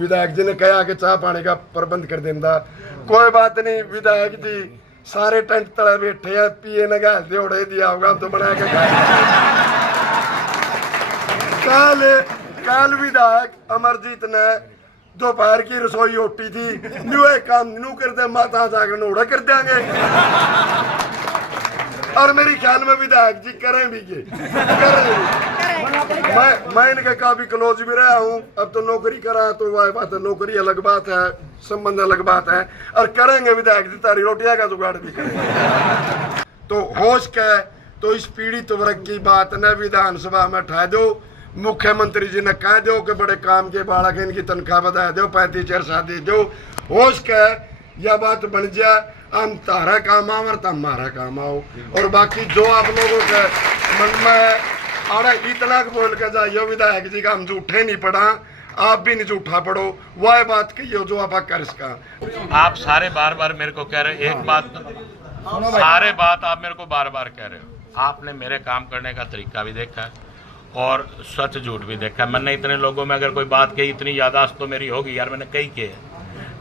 विधायक जी ने कहा कि चाह पानी का प्रबंध कर देंदा। कोई बात नहीं विधायक जी, सारे टेंट तले बैठे हैं, पिए ने गाल दे उड़े दिया होगा तो बना के कल विधायक अमरजीत ने दोपहर की रसोई ओटी थी, न्यू एक काम न्यू कर दे, माता जाकर उड़ा कर देंगे। और मेरी ख्याल में विधायक जी करें भी ये मैं इनके काफी क्लोज भी रहा हूँ। अब तो नौकरी करा तो वह बात है, नौकरी अलग बात है, संबंध अलग बात है, और करेंगे विधायक जी तारी रोटियां का जुगाड़ भी करेंगे। तो होश के तो इस पीड़ित वर्ग की बात न विधानसभा में उठा दो, मुख्यमंत्री जी ने कह दो कि बड़े काम के बालक इनकी तनख्वाह बढ़ा दो, 35,000 दे दो। होश के यह बात बन जाए, हम तारा काम आओ और तुम हमारा काम आओ। और बाकी जो आप लोगों के मन में अरे इतना बोल के जाइयो विधायक जी का हम झूठे नहीं पड़ा, आप भी नहीं झूठा पड़ो, वह बात कहियो जो आप कर इसका। आप सारे बार बार मेरे को कह रहे हो एक बात, सारे बात आप मेरे को बार बार कह रहे हो। आपने मेरे काम करने का तरीका भी देखा है और सच झूठ भी देखा है। मैंने इतने लोगों में अगर कोई बात कही, इतनी यादाश्त तो मेरी होगी यार, मैंने कई की है।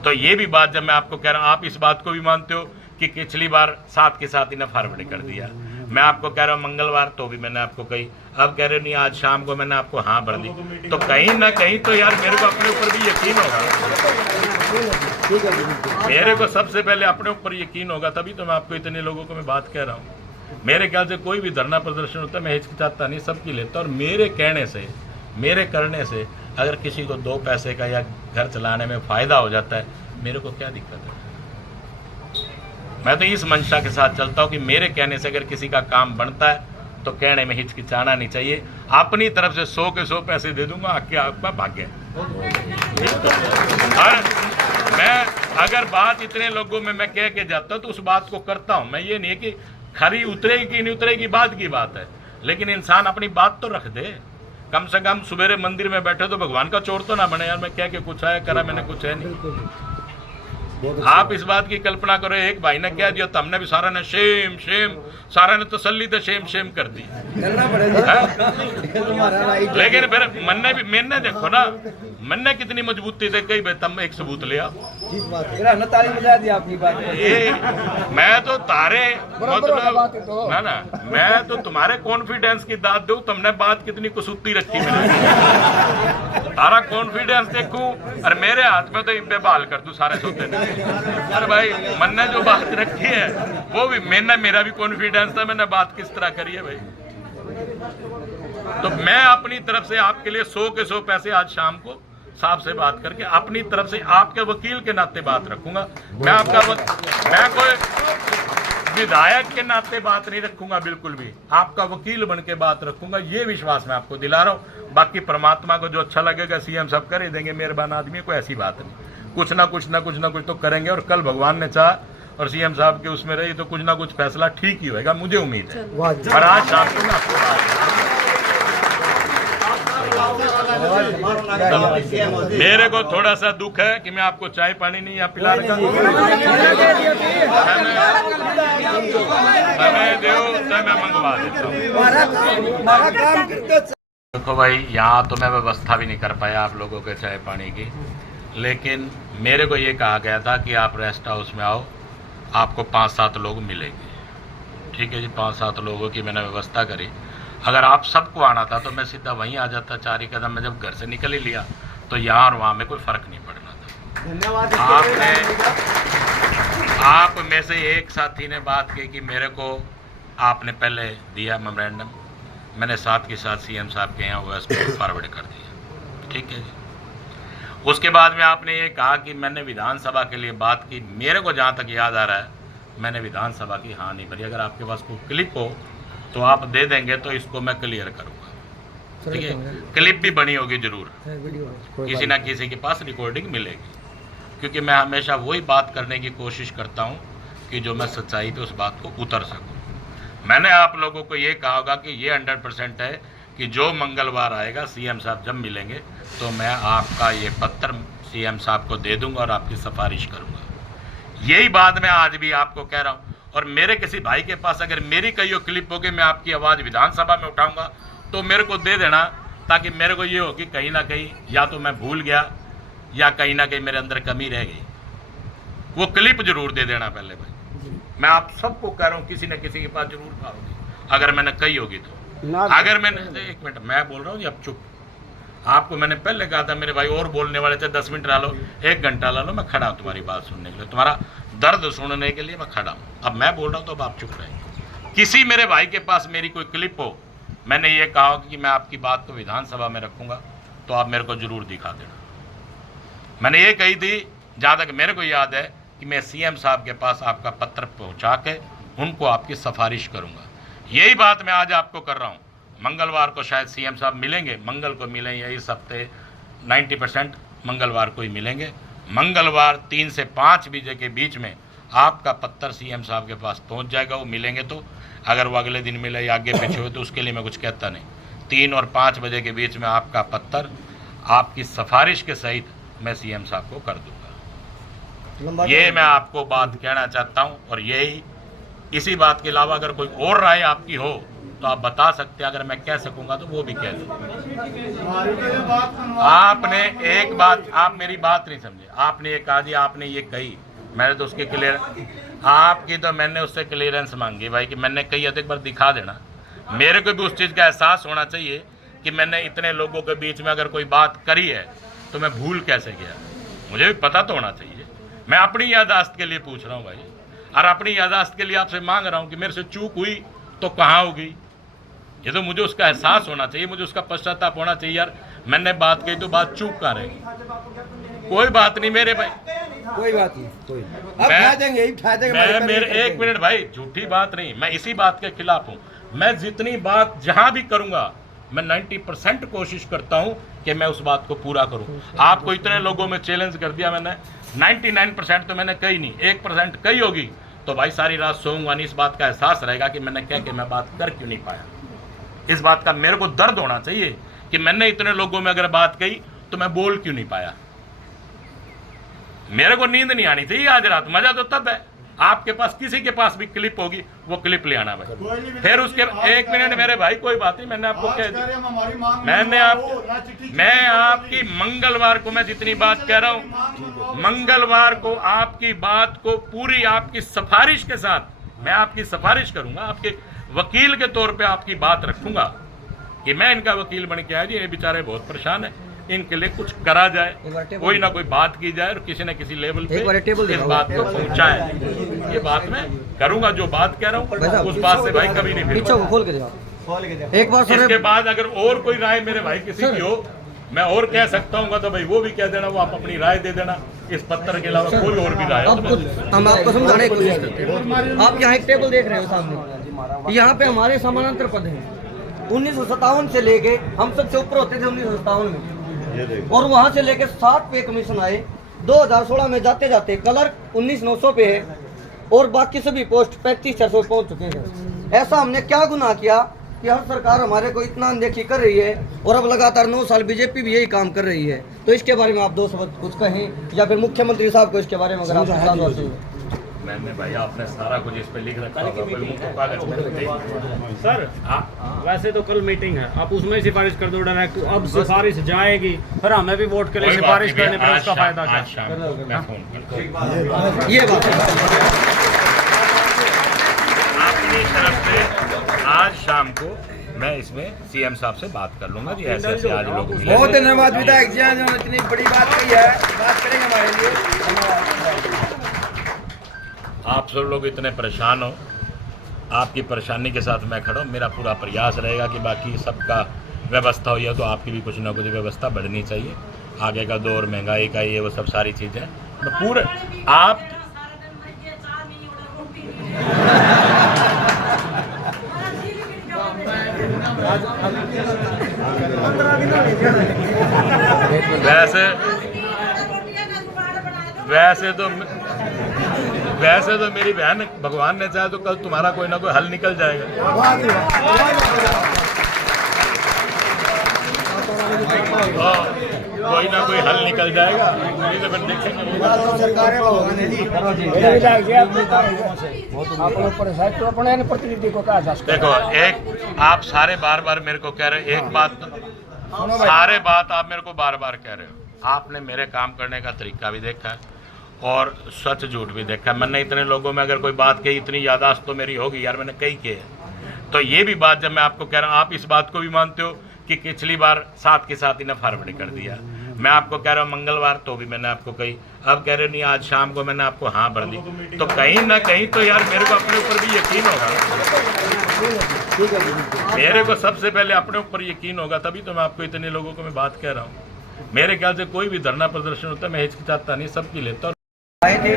तो ये भी बात जब मैं आपको कह रहा हूँ, आप इस बात को भी मानते हो कि पिछली बार साथ के साथ ही ने फॉरवर्ड कर दिया। मैं आपको कह रहा हूँ मंगलवार तो भी मैंने आपको कही, अब कह रहे नहीं आज शाम को मैंने आपको हाँ भर दी। तो कहीं ना कहीं तो यार मेरे को अपने ऊपर भी यकीन होगा, मेरे को सबसे पहले अपने ऊपर यकीन होगा, तभी तो मैं आपको इतने लोगों को मैं बात कह रहा हूँ। मेरे ख्याल से कोई भी धरना प्रदर्शन होता है मैं हिचकिचाता नहीं, सबकी लेता। और मेरे कहने से, मेरे करने से अगर किसी को 2 पैसे का या घर चलाने में फ़ायदा हो जाता है, मेरे को क्या दिक्कत है। मैं तो इस मंशा के साथ चलता हूँ कि मेरे कहने से अगर किसी का काम बनता है तो कहने में हिचकिचाना नहीं चाहिए। अपनी तरफ से 100 के 100 पैसे दे दूंगा, आके आपका भाग्य। और मैं अगर बात इतने लोगों में मैं कह के जाता हूँ तो उस बात को करता हूँ। मैं ये नहीं है कि खरी उतरेगी कि नहीं उतरेगी बात की बात है, लेकिन इंसान अपनी बात तो रख दे। कम से कम सुबेरे मंदिर में बैठे तो भगवान का चोर तो ना बने यार, मैं कह के कुछ है करा, मैंने कुछ है नहीं। आप इस बात की कल्पना करो, एक भाई ने कह दिया तो हमने भी सारा ने शेम शेम, सारा ने तसल्ली तो शेम शेम कर दी। लेकिन फिर मैंने देखो ना, मैंने कितनी मजबूती दे गई, तुम एक सबूत लिया। मैं तो तारे मतलब ना मैं तो तुम्हारे कॉन्फिडेंस की दाद दूं, तुमने बात कितनी कुसूती रखी मैंने, तारा कॉन्फिडेंस देखूं और मेरे हाथ में तो इब्बे बहाल कर दूं सारे सोते ने। अरे भाई मैंने जो बात रखी है वो भी मैंने, मेरा भी कॉन्फिडेंस था, मैंने बात किस तरह करी है भाई। तो मैं अपनी तरफ से आपके लिए 100 के 100 पैसे आज शाम को साहब से बात करके अपनी तरफ से आपके वकील के नाते बात रखूंगा। मैं आपका मैं कोई विधायक के नाते बात नहीं रखूंगा, बिल्कुल भी आपका वकील बन के बात रखूंगा, ये विश्वास मैं आपको दिला रहा हूँ। बाकी परमात्मा को जो अच्छा लगेगा सीएम सब कर ही देंगे, मेहरबान आदमी, कोई ऐसी बात नहीं। कुछ ना कुछ तो करेंगे, और कल भगवान ने चाह और सीएम साहब के उसमें रही तो कुछ ना कुछ फैसला ठीक ही होगा, मुझे उम्मीद है। और आज शाम को मेरे को थोड़ा सा दुख है कि मैं आपको चाय पानी नहीं यहाँ पिला रखा, समय दो तो मैं मंगवा देता हूँ। देखो भाई, यहाँ तो मैं व्यवस्था भी नहीं कर पाया आप लोगों के चाय पानी की, लेकिन मेरे को ये कहा गया था कि आप रेस्ट हाउस में आओ, आपको 5-7 लोग मिलेंगे। ठीक है जी, 5-7 लोगों की मैंने व्यवस्था करी। अगर आप सबको आना था तो मैं सीधा वहीं आ जाता, 4 ही कदम में जब घर से निकल ही लिया तो यहाँ और वहाँ में कोई फ़र्क नहीं पड़ना था। धन्यवाद। आप में से एक साथी ने बात की कि मेरे को आपने पहले दिया मेमोरेंडम, मैंने साथ के साथ सीएम साहब के यहाँ ओएस को फॉरवर्ड कर दिया। ठीक है जी। उसके बाद में आपने ये कहा कि मैंने विधानसभा के लिए बात की, मेरे को जहाँ तक याद आ रहा है मैंने विधानसभा की हाँ नहीं भरी। अगर आपके पास कोई क्लिप हो तो आप दे देंगे तो इसको मैं क्लियर करूँगा। ठीक है, क्लिप भी बनी होगी जरूर, किसी ना किसी के पास रिकॉर्डिंग मिलेगी, क्योंकि मैं हमेशा वही बात करने की कोशिश करता हूँ कि जो मैं सच्चाई पे उस बात को उतर सकूँ। मैंने आप लोगों को ये कहा होगा कि ये 100% है कि जो मंगलवार आएगा सीएम साहब जब मिलेंगे तो मैं आपका ये पत्र सीएम साहब को दे दूंगा और आपकी सिफारिश करूंगा। यही बात मैं आज भी आपको कह रहा हूं। और मेरे किसी भाई के पास अगर मेरी कहीं क्लिप होगी, मैं आपकी आवाज़ विधानसभा में उठाऊंगा तो मेरे को दे देना, ताकि मेरे को ये हो कि कहीं ना कहीं या तो मैं भूल गया या कहीं ना कहीं मेरे अंदर कमी रह गई, वो क्लिप जरूर दे देना पहले भाई। मैं आप सबको कह रहा हूँ, किसी न किसी के पास जरूर पाओगे अगर मैंने कही होगी तो। अगर मैंने, एक मिनट मैं बोल रहा हूँ जी, अब चुप। आपको मैंने पहले कहा था मेरे भाई और बोलने वाले थे, 10 मिनट ला लो, 1 घंटा ला लो, मैं खड़ा हूँ तुम्हारी बात सुनने के लिए, तुम्हारा दर्द सुनने के लिए मैं खड़ा हूँ। अब मैं बोल रहा हूँ तो अब आप चुप रहेंगे। किसी मेरे भाई के पास मेरी कोई क्लिप हो, मैंने ये कहा कि मैं आपकी बात को विधानसभा में रखूँगा, तो आप मेरे को जरूर दिखा देना। मैंने ये कही थी, जहाँ तक मेरे को याद है, कि मैं सीएम साहब के पास आपका पत्र पहुँचा के उनको आपकी सिफारिश करूँगा। यही बात मैं आज आपको कर रहा हूँ। मंगलवार को शायद सीएम साहब मिलेंगे, मंगल को मिलेंगे, इस हफ्ते 90% मंगलवार को ही मिलेंगे। मंगलवार 3 से 5 बजे के बीच में आपका पत्र सीएम साहब के पास पहुंच जाएगा। वो मिलेंगे तो, अगर वो अगले दिन मिले या आगे पीछे हो तो उसके लिए मैं कुछ कहता नहीं। 3 और 5 बजे के बीच में आपका पत्र आपकी सिफारिश के सहित मैं सीएम साहब को कर दूंगा। ये मैं आपको बात कहना चाहता हूँ। और यही, इसी बात के अलावा अगर कोई और राय आपकी हो तो आप बता सकते हैं, अगर मैं कह सकूंगा तो वो भी कह दूंगा। आपने एक बात, आप मेरी बात नहीं समझे। आपने ये कहा जी, आपने ये कही, मैंने तो उसकी क्लियर, आपकी तो मैंने उससे क्लियरेंस मांगी भाई कि मैंने कही है तो एक बार दिखा देना। मेरे को भी उस चीज़ का एहसास होना चाहिए कि मैंने इतने लोगों के बीच में अगर कोई बात करी है तो मैं भूल कैसे गया, मुझे भी पता तो होना चाहिए। मैं अपनी याददाश्त के लिए पूछ रहा हूँ भाई, और अपनी याददाश्त के लिए आपसे मांग रहा हूँ कि मेरे से चूक हुई तो कहाँ होगी। ये तो मुझे उसका एहसास होना चाहिए, मुझे उसका पश्चाताप होना चाहिए। यार मैंने बात कही तो बात चूक कहाँ रहेगी। कोई बात नहीं मेरे भाई, कोई बात नहीं, कोई मैं मेरे 1 मिनट भाई, झूठी बात नहीं, मैं इसी बात के खिलाफ हूँ। मैं जितनी बात जहाँ भी करूँगा, मैं 90% कोशिश करता हूँ कि मैं उस बात को पूरा करूँ। आपको इतने लोगों में चैलेंज कर दिया मैंने, 99% तो मैंने कही नहीं, 1% कही होगी तो भाई सारी रात सोऊंगा नहीं। इस बात का एहसास रहेगा कि मैंने क्या कि मैं बात कर क्यों नहीं पाया। इस बात का मेरे को दर्द होना चाहिए कि मैंने इतने लोगों में अगर बात कही तो मैं बोल क्यों नहीं पाया। मेरे को नींद नहीं आनी चाहिए आज रात। मजा तो तब है, आपके पास किसी के पास भी क्लिप होगी, वो क्लिप ले आना भाई। फिर उसके 1 मिनट मेरे भाई, कोई बात नहीं, मैंने आपको कह दिया, मैं आपकी मंगलवार को मैं जितनी बात कह रहा हूं, मंगलवार को आपकी बात को पूरी आपकी सिफारिश के साथ मैं आपकी सिफारिश करूंगा, आपके वकील के तौर पे आपकी बात रखूंगा कि मैं इनका वकील बन के आया जी, ये बेचारे बहुत परेशान है, इनके लिए कुछ करा जाए, कोई ना कोई बात की जाए और किसी न किसी लेवल पे इस बात को पहुंचाए। ये बात मैं करूंगा, जो बात कह रहा हूँ उस बात से भाई कभी नहीं फिर। एक बार इसके बाद अगर और कोई राय मेरे भाई किसी की हो, मैं और कह सकता हूँ तो भाई वो भी कह देना, वो आप अपनी राय दे देना। इस पत्र के अलावा कोई और भी राय हो तो हम आपको समझाने की कोशिश करते हैं। आप यहाँ एक टेबल देख रहे हो सामने, यहाँ पे हमारे समानांतर पद हैं। 1957 से लेके हम सबसे ऊपर होते थे 1957 में, और वहां से लेके 7 पे कमीशन आए। 2016 में जाते जाते क्लर्क 19,900 पे है और बाकी सभी पोस्ट 35,400 पहुंच चुके हैं। ऐसा हमने क्या गुनाह किया कि हर सरकार हमारे को इतना अनदेखी कर रही है, और अब लगातार 9 साल बीजेपी भी यही काम कर रही है। तो इसके बारे में आप 2 शब्द कुछ कहें, या फिर मुख्यमंत्री साहब को इसके बारे में अगर आप। मैंने भाई आपने सारा कुछ इस पे लिख रखा है, सर वैसे तो कल मीटिंग है, आप उसमें सिफारिश कर दो डायरेक्ट। अब सिफारिश जाएगी, फिर हमें भी वोट के लिए सिफारिश करने पर उसका फायदा क्या? ये बात अपनी तरफ से आज शाम को मैं इसमें सीएम साहब से बात कर लूंगा जी, ऐसे ऐसे आज लोग मिले। बहुत धन्यवाद विधायक जी, आज इतनी बड़ी बात कही है, बात करेंगे हमारे लिए। आप सब लोग इतने परेशान हो, आपकी परेशानी के साथ मैं खड़ा हूँ। मेरा पूरा प्रयास रहेगा कि बाकी सबका व्यवस्था हो, तो आपकी भी कुछ ना कुछ व्यवस्था बढ़नी चाहिए। आगे का दौर महंगाई का, ये वो सब सारी चीज़ें मैं पूरे आप वैसे तो मेरी बहन, भगवान ने चाहे तो कल तुम्हारा कोई ना कोई हल निकल जाएगा। कोई ना कोई हल निकल जाएगा, तो फिर देखेंगे। देखो, एक आप सारे बार बार मेरे को कह रहे, एक बात सारे बात आप मेरे को बार बार कह रहे हो। आपने मेरे काम करने का तरीका भी देखा है और सच झूठ भी देखा है। मैंने इतने लोगों में अगर कोई बात कही, इतनी यादाश्त तो मेरी होगी यार, मैंने कई की है। तो ये भी बात जब मैं आपको कह रहा हूँ, आप इस बात को भी मानते हो कि पिछली बार साथ के साथ इन्हें फॉरवर्ड कर दिया। मैं आपको कह रहा हूँ मंगलवार तो भी मैंने आपको कही, अब कह रहे नहीं आज शाम को मैंने आपको हाँ भर दी। तो कहीं ना कहीं तो यार मेरे को अपने ऊपर भी यकीन होगा, मेरे को सबसे पहले अपने ऊपर यकीन होगा, तभी तो मैं आपको इतने लोगों को मैं बात कह रहा हूँ। मेरे ख्याल से कोई भी धरना प्रदर्शन होता है मैं हिचकिचाता नहीं, सबकी लेता हूँ। आए थे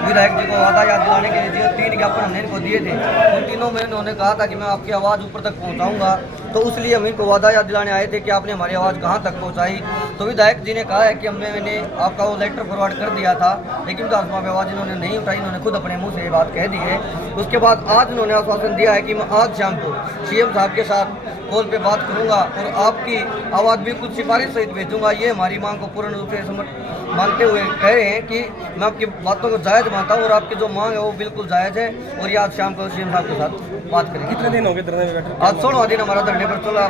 विधायक जी को वादा याद दिलाने के लिए, जो 3 ज्ञापन हमने इनको दिए थे, उन तीनों में इन्होंने कहा था कि मैं आपकी आवाज़ ऊपर तक पहुंचाऊंगा। तो उसलिए हम इनको वादा याद दिलाने आए थे कि आपने हमारी आवाज़ कहां तक पहुंचाई। तो विधायक जी ने कहा है कि मैंने आपका वो लेटर फॉरवर्ड कर दिया था, लेकिन विधानसभा में आवाज़ इन्होंने नहीं उठाई। इन्होंने खुद अपने मुँह से ये बात कह दी है। उसके बाद आज इन्होंने आश्वासन दिया है कि मैं आज शाम को CM साहब के साथ कॉल पे बात करूंगा और आपकी आवाज़ भी कुछ सिफारिश सहित भेजूंगा। ये हमारी मांग को पूर्ण रूप से मानते हुए कह रहे हैं कि मैं आपकी बातों को जायज़ मानता हूँ और आपकी जो मांग है वो बिल्कुल जायज़ है। और ये आज शाम को CM साहब के साथ बात करेंगे। कितने दिन हो गए धरने में बैठे? आज 16वां दिन हमारा धरने पर चला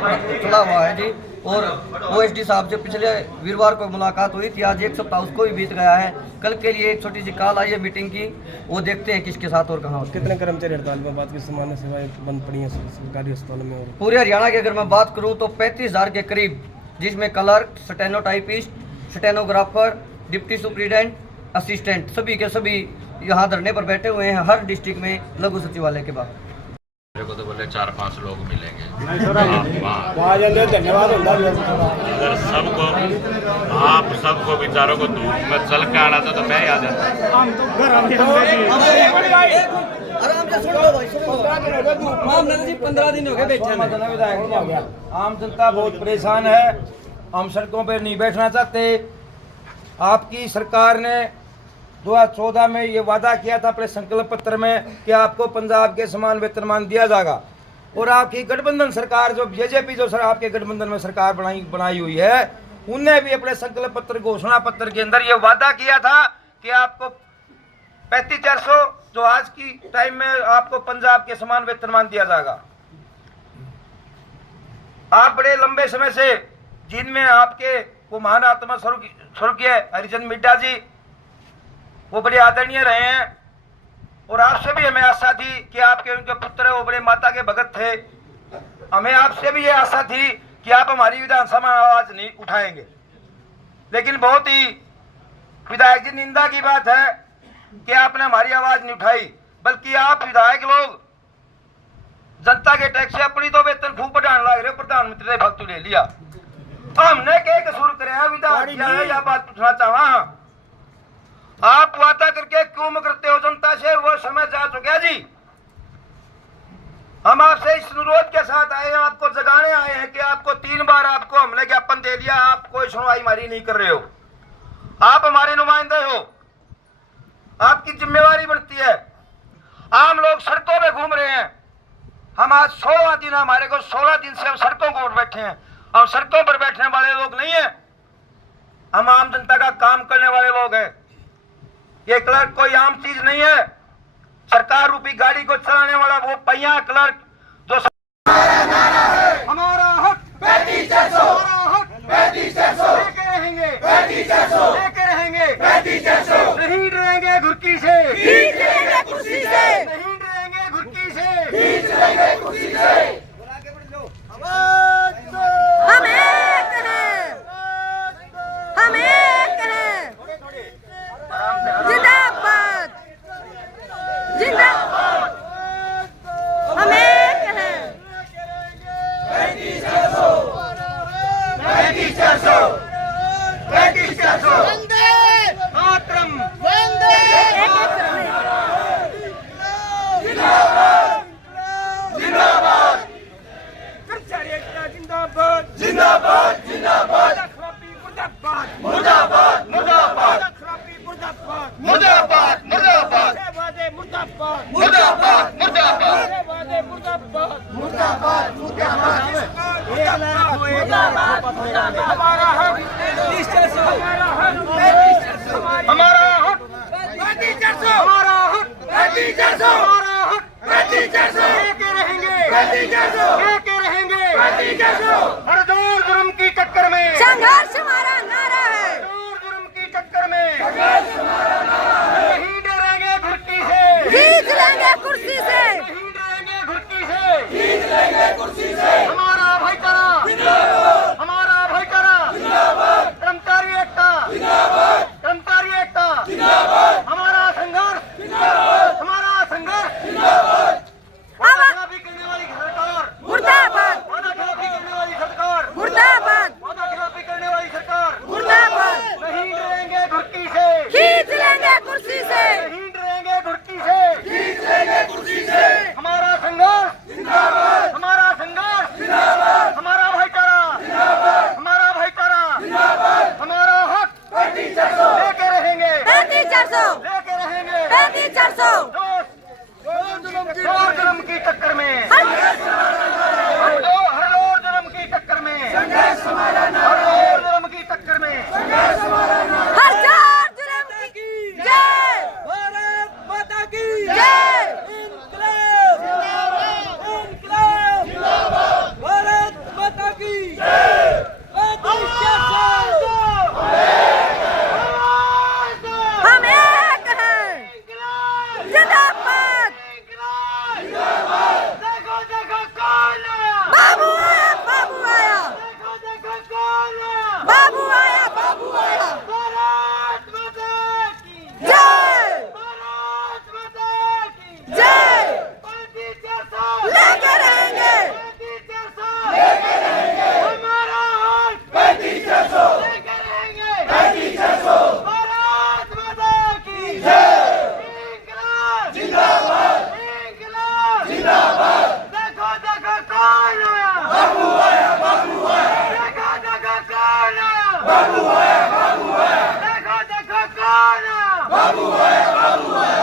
हुआ है जी। और OSD साहब से पिछले वीरवार को मुलाकात हुई थी, आज 1 सप्ताह उसको भी बीत गया है। कल के लिए एक छोटी सी कॉल आई है मीटिंग की, वो देखते हैं किसके साथ और कहाँ। कितने कर्मचारी हड़ताल में? बात की सामान्य सेवाएं बंद पड़ी हैं सरकारी अस्पतालों में। और पूरे हरियाणा की अगर मैं बात करूं तो 35,000 के करीब, जिसमें clerk, stenotypist, stenographer, deputy superintendent, assistant, सभी के सभी यहाँ धरने पर बैठे हुए हैं हर डिस्ट्रिक्ट में लघु सचिवालय के बाद। मेरे को तो बोले 4-5 लोग मिलेंगे। धन्यवाद। अगर सबको, आप सबको बेचारों को धूप में चल के आना था तो मैं आ जाता। आराम से सुन लो भाई, सुन लो। मामला जी 15 दिन हो गए बैठे हैं। आम जनता बहुत परेशान है, हम सड़कों पर नहीं बैठना चाहते। आपकी सरकार ने 2014 में ये वादा किया था अपने संकल्प पत्र में कि आपको पंजाब के समान वेतनमान दिया जाएगा। और आपकी गठबंधन सरकार जो बीजेपी जो सर आपके गठबंधन में सरकार बनाई हुई है, उनने भी अपने संकल्प पत्र घोषणा पत्र के अंदर ये वादा किया था कि आपको 35,400 जो आज की टाइम में आपको पंजाब के समान वेतनमान दिया जाएगा। आप बड़े लंबे समय से जिनमें आपके वो महान आत्मा स्वर्गीय हरिचंद मिड्डा जी वो बड़े आदरणीय रहे हैं और आपसे भी हमें आशा थी कि आपके उनके पुत्र वो बड़े माता के भगत थे। हमें आपसे भी ये आशा थी कि आप हमारी विधानसभा में आवाज नहीं उठाएंगे, लेकिन बहुत ही विधायक जी निंदा की बात है कि आपने हमारी आवाज नहीं उठाई, बल्कि आप विधायक लोग जनता के टैक्स से अपनी तो वेतन खूब बढ़ाने लग रहे हो। प्रधानमंत्री ने भक्त ले लिया, हमने क्या कसूर करे विधायक या बात पूछना चाहवा। आप वादा करके क्यों करते हो जनता से? वो समय जा चुका जी। हम आपसे इस अनुरोध के साथ आए हैं, आपको जगाने आए हैं कि आपको 3 बार आपको हमने ज्ञापन दे दिया, आप कोई सुनवाई हमारी नहीं कर रहे हो। आप हमारे नुमाइंदे हो, आपकी जिम्मेवारी बनती है। आम लोग सड़कों पे घूम रहे हैं। हम आज 16वां दिन, हमारे को 16 दिन से हम सड़कों पर बैठे हैं। हम सड़कों पर बैठने वाले लोग नहीं है, हम आम जनता का काम करने वाले लोग हैं। ये क्लर्क कोई आम चीज नहीं है, सरकार रूपी गाड़ी को चलाने वाला वो पहिया क्लर्क जो हमारा हक 35,400, हमारा हक 35,400 लेके रहेंगे, 35,400 लेके रहेंगे, 35,400 नहीं डरेंगे घुर्की से, खींच लेंगे कुर्सी से, नहीं डरेंगे घुर्की से, खींच लेंगे कुर्सी से। हम एक हैं, हम एक हैं, जिंदाबाद जिंदाबाद, हम एक हैं। 35,400, 35,400 वंदे मातरम, वंदे जिंदाबाद, जिंदाबाद, जिंदाबाद, जिंदाबाद, जिंदाबाद, मुर्दाबाद, मुर्दाबाद, मुर्दाबाद, मुर्दाबाद, मुर्दाबाद, मुर्दाबाद, मुर्दाबाद, मुर्दाबाद, मुर्दाबाद, मुर्दाबाद, हमारा हक 35,400, हमारा हक 35,400, हमारा हक 35,400, हमारा हक 35,400 लेके रहेंगे, 35,400 लेके रहेंगे, 35,400 हर जोर जुर्म की टक्कर में संघर्ष हमारा नारा है। 400 लेके रहेंगे 3500 दो जन्म की टक्कर में हर दो जन्म की टक्कर में हर दो जन्म की टक्कर में हर 4 जुर्म की जय भारत माता की जय इंकलाब जिंदाबाद भारत माता की हम एक हैं जिंदाबाद देखो देखो कौन आया बाबू आया बाबू आया देखो देखो कौन आया बाबू आया बाबू आया भारत माता की जय भारत माता की जय 3500 लेके रहेंगे 3500 लेके रहेंगे हमारा हक 3500 लेके रहेंगे 3500 भारत माता की जय इंकलाब जिंदाबाद इंकलाब जिंदाबाद देखो देखो कौन आया बाबू आया देखो देखो कौन आया बाबू आया देखो देखो कौन आया बाबू आया